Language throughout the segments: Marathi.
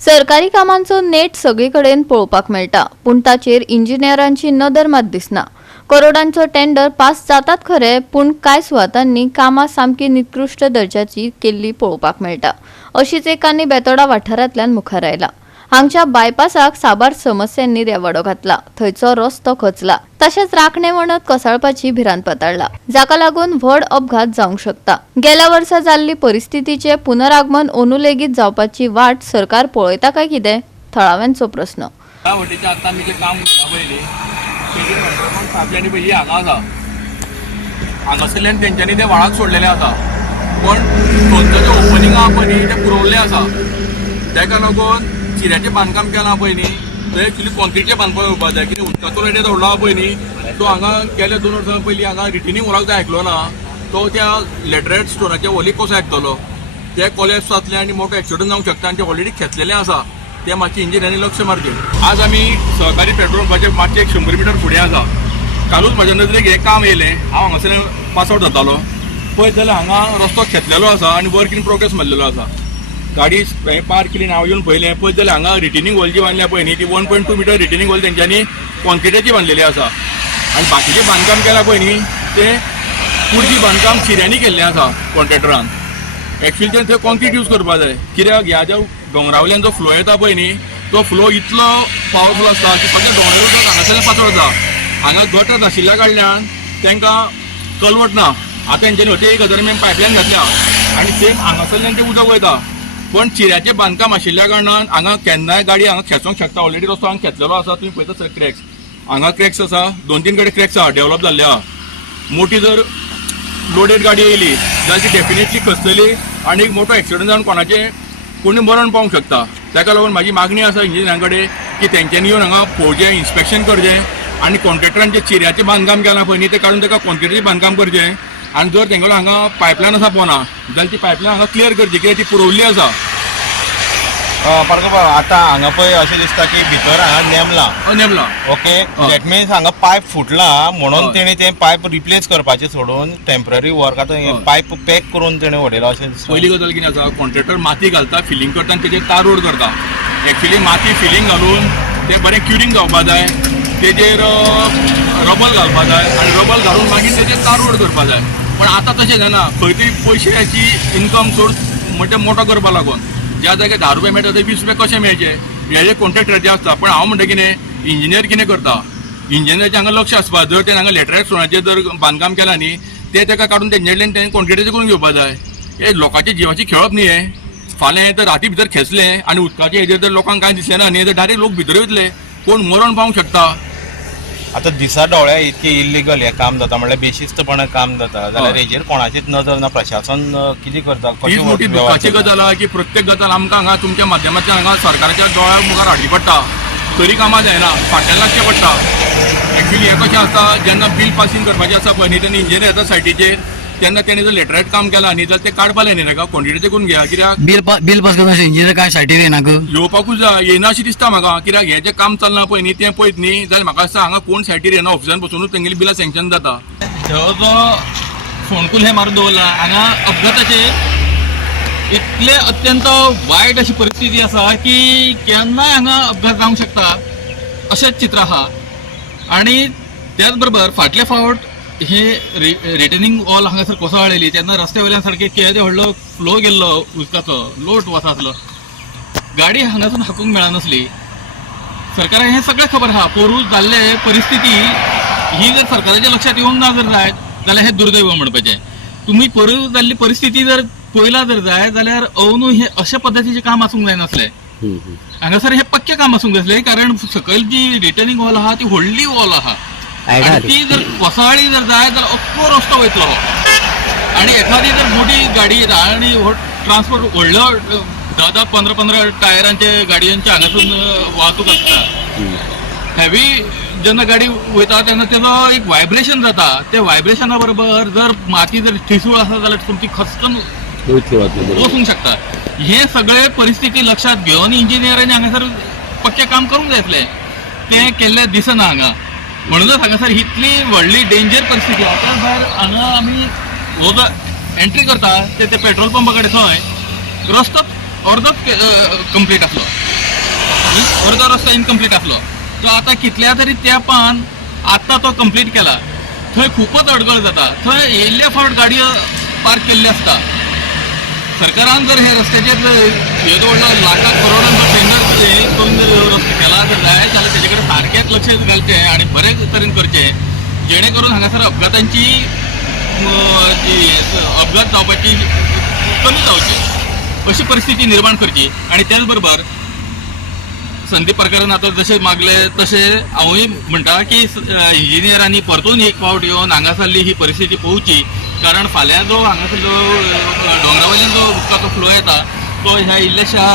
सरकारी कामांचो नेट सगळीकडेन पळोवपाक मेळटा, पूण ताचेर इंजिनियरांची नदर मात दिसना। करोडांचो टेंडर पास जातात खरे, पूण कांय सुवातांनी कामां सामकी निकृश्ट दर्जाची केल्ली पळोवपाक मेळटा। अशीच एकांनी बेतोडा वाठारांतल्यान मुखार आयला। हांगच्या बायपासाक साबार समस्यांनी रेवाडो घातला, थंयचो रस्तो खचला, तशेंच राखणे वणत कोसळपाची भिरांत पातळ्ळा, जाका लागून व्हड अपघात जावंक शकता। गेल्या वर्सा जाल्ली परिस्थितीचे पुनरागमन अंदू लेगीत जावपाची वाट सरकार पळयता काय कितें? थळाव्यांचो प्रस्न। ह्या वटेचे आतां आमी जें काम करता पळय फाटल्यानी पयलीं हांगा आसा, हांगासरल्यान तेंच्यांनी ते व्हाळाक सोडलेले आसा, पण थंयचो जें ओपनिंग आहा पळय न्ही तें पुरवल्लें आसा। तेका लागून चिऱ्याचें बांदकाम केलां पळय न्ही थंय एक्चुली कॉन्क्रीटचें बांदकाम येवपाक जाय, कित्याक उदकाचो रेडे दवरला पळय न्ही तो हांगा गेल्या 2 वर्सां पयलीं हांगा रिटेनिंग वॉलाक जाय आयकलो ना, तो त्या लॅटरायट स्टोनाच्या वॉलीक कसो आयकतलो। ते कॉलेज जातलें आनी मोठो एक्सिडंट जावंक शकता आनी ते ऑलरेडी खेचलेलें आसा, ते मातशें इंजिनियरांनी लक्ष मारचें। आज आमी सहकारी पेट्रोल पंपाचेर मातशें 100 मिटर फुडें आसा। कालूच म्हाज्या नदरेक हें काम येयलें, हांव हांगासर पास आउट जातालो, पळयत जाल्यार हांगा रस्तो खेचलेलो आसा आनी वर्क इन प्रोग्रेस मारलेलो आसा। गाडी पार्क केली हांव येवन पळयलें, पळयत जाल्यार हांगा रिटेनिंग वॉल जी बांदल्या पळय न्ही ती 1.2 मिटर रिटेनिंग वॉल तेंच्यांनी कॉन्क्रिटाची बांदलेली आसा आनी बाकीचें बांदकाम केलां पळय न्ही तें पुढची बांदकाम चिऱ्यांनी केल्लें आसा कॉन्ट्रॅक्टरान। एक्चुअली तें थंय कॉन्क्रीट यूज करपाक जाय, कित्याक ह्या ज्या डोंगरावयल्यान जो फ्लो येता पळय न्ही तो फ्लो इतलो पावरफूल आसता की फक्त डोंगरावयल्यान हांगासरल्यान पातळ जाता। हांगा गटर आशिल्ल्या कारणान तांकां कलवट ना। आतां तेंच्यांनी हती 1000 mm पायपलायन घातल्या आनी सेम हांगासरल्यान तें उदक वयता, पण चिऱ्याचें बांदकाम आशिल्ल्या कारणान हांगा केन्नाय गाडी हांगा खेचोंक शकता। ऑलरेडी रस्तो हांगा खेचलेलो आसा, तुमी पळयता सर क्रॅक्स, हांगा क्रॅक्स आसा, 2-3 कडेन क्रॅक्स आहा, डेवलप जाल्ले आहा। मोठी जर लोडेड गाडी येयली जाल्यार ती डेफिनेटली खसतली आनी एक मोठो एक्सिडंट जावन कोणाचें कोणी मरण पावंक शकता। ताका लागून म्हाजी मागणी आसा इंजिनियरां कडेन की तेंच्यांनी येवन हांगा पळोवचें, इन्स्पेक्शन करचें आनी कॉन्ट्रॅक्टरान जें चिऱ्याचें बांदकाम केलां पळय न्ही तें काडून ताका कॉन्क्रिटाचें बांदकाम करचें आनी जर तेंगेलो हांगा पायपलायन आसा पोना जाल्यार ती पायपलायन हांगा क्लियर करची, कित्याक ती पुरवल्ली आसा। पार्कोबा आतां हांगा पळय अशें दिसता की भितर हांगा नेमला ओके, दॅट मिन्स हांगा पायप फुटला म्हणून तेणी तें पायप रिप्लेस करपाचें सोडून टेम्पररी वर्क आतां पायप पॅक करून तेणें उडयला अशें दिसता। पयली गजाल कितें आसा, कॉन्ट्रॅक्टर माती घालता, फिलिंग करता आनी तेजेर तार रोड करता। एक्चुली माती फिलिंग घालून तें बरें क्युरिंग जावपाक जाय, तेजेर रबल घालपाक जाय आनी रबल घालून मागीर तेजेर तार रोड करपाक जाय। पण आतां तशें जायना, खंय तरी पयशाची इन्कम सोर्स म्हणजे मोठो करपा लागून ज्या जाग्यार 10 रुपया मेळटा थंय 20 रुपया कशें मेळचे हे कॉन्ट्रॅक्टराचें आसता। पण हांव म्हणटा कितें, इंजिनियर कितें करता, इंजिनियराचें हांगा लक्ष आसपाक जर तेणें हांगा लॅटरायट स्टोनाचेर जर बांदकाम केलां न्ही तें ताका काडून तेंच्याकडल्यान तेणें कॉन्क्रिटाचें करून घेवपाक जाय। हे लोकांच्या जिवाची खेळप न्ही हे। फाल्यां तर राती भितर खेचलें आनी उदकाचे हेजेर तर लोकांक कांय दिसना न्ही, तर डायरेक्ट लोक भितर वयतले, कोण मरण पावंक शकता। आतां दिसा डोळ्या इतकें इल्लिगल हें काम जाता म्हणल्यार बेशिस्तपणान काम जाता जाल्यार हेजेर कोणाचीच नदर ना, प्रशासन कितें करता? हीच मोठी दुखाची गजाल आहा की प्रत्येक गजाल आमकां हांगा तुमच्या माध्यमांतल्यान हांगा सरकाराच्या दोळ्या मुखार हाडली पडटा, तरी कामां जायना, फाटल्यान लागचें पडटा। एक्चुली हें कशें आसता, जेन्ना बिल पासींग करपाचें आसा पळय न्ही तेन्ना इंजिनियर येता सायटीचेर तेन्ना तेणें जर लॅटरायट काम केलां न्ही जाल्यार तें काडपा लाय न्ही ताका कॉन्ट्रॅक्टाचें करून घेया, कित्याक बिल पास करता इंजिनियर काय सायटीर येना ग येवपाकूच जाय, येना अशें दिसता म्हाका। कित्याक हें जें काम चलना पळय न्ही तें पळयत न्ही जाल्यार म्हाका दिसता हांगा कोण सायटीर येना, ऑफिसान बसूनच तेंगेली बिलां सँक्शन जाता। ह्यो जो फोंडकूल हे मारून दवरला हांगा अपघाताचे इतले अत्यंत वायट अशी परिस्थिती आसा की केन्नाय हांगा अपघात जावंक शकता अशें चित्र आहा। आनी त्याच बरोबर फाटले फावट हे रिटेनिंग वॉल हांगासर कोसळ्ळेली तेन्ना रस्ते वयल्यान सारके केदे व्हडलो फ्लो गेल्लो उदकाचो, लोट वता आसलो, गाडी हांगासून हाकूंक मेळनासली। सरकाराक हें सगळें खबर आहा, पोरूं जाल्ले परिस्थिती ही जर सरकाराच्या लक्षात येवंक ना जर जायत जाल्यार हें दुर्दैव म्हणपाचें। तुमी पोरूं जाल्ली परिस्थिती जर पळयला जर जाय जाल्यार अवनू हे अशा पद्दतीचें काम आसूंक जायनासलें। हांगासर हे पक्के काम आसूंक जाय आसलें, कारण सकयल जी रिटर्निंग वॉल आहा ती व्हडली वॉल आहा आनी ती जर कोसळ्ळी जर जाय जाल्यार अख्खो रस्तो वयतलो आनी एखादी जर मोठी गाडी येता आनी ट्रान्सपोर्ट व्हडलो 10-15 टायरांचे गाडयांचे हांगासून वाहतूक आसता, हेवी जेन्ना गाडी वयता तेन्ना तेजो एक व्हायब्रेशन जाता, त्या व्हायब्रेशना बरोबर जर माती जर ठिसूळ आसा जाल्यार तुमची खसकन वचूंक शकता। हे सगळे परिस्थिती लक्षात घेवन इंजिनियरांनी हांगासर पक्के काम करूंक जाय आसलें, तें केल्लें दिसना हांगा। म्हणूनच हांगासर इतली व्हडली डेंजर परिस्थिती आतां भायर हांगा आमी हो जो एंट्री करता ते पेट्रोल पंपा कडेन थंय रस्तो अर्दोच कंप्लीट आसलो, अर्दो रस्तो इनकम्प्लीट आसलो तो आतां कितल्या तरी तेंपान आतां तो कंप्लीट केला थंय खूपच अडगळ जाता थंय येयल्ले फावट गाडयो पार्क केल्ले आसता सरकारान जर हे रस्त्याचेर येदो व्हडलो लाखां करोडांचो टेंडर करून जर रस्तो केला जर जाय जाल्यार तेजे कडेन सारकेंच लक्ष घालचें आनी बरे तरेन करचें जेणे करून हांगासर अपघातांची अपघात जावपाची कमी जावची अशी परिस्थिती निर्माण करची आणि त्याच बरोबर संदीप पारकरान आता जसे मागले तसे हांवूय म्हणटा की इंजिनियरांनी परतून एक फावट येवन हांगासरली ही परिस्थिती पळोवची कारण फाल्यां जो हांगासरलो डोंगरावयल्यान जो उदकाचो फ्लो येता तो ह्या इल्लेशा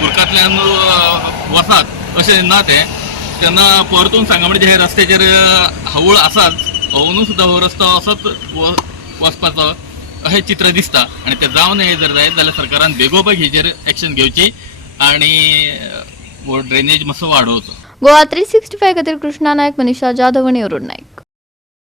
बुरकांतल्यान वसात अशें ना तें तेन्ना परतून सांगमणेचे हे रस्त्याचेर हवूळ आसाच हवून सुद्दां हो रस्तो असोच वचपाचो अशें चित्र दिसता आनी तें जावं नये जर जायत जाल्यार सरकारान बेगोबेग हेचेर एक्शन घेवची आणि ड्रेनेज मातसो वाडोवचो. गोवा 365 खातीर कृष्णा नायक, मनीषा जाधव आनी अरुण नायक.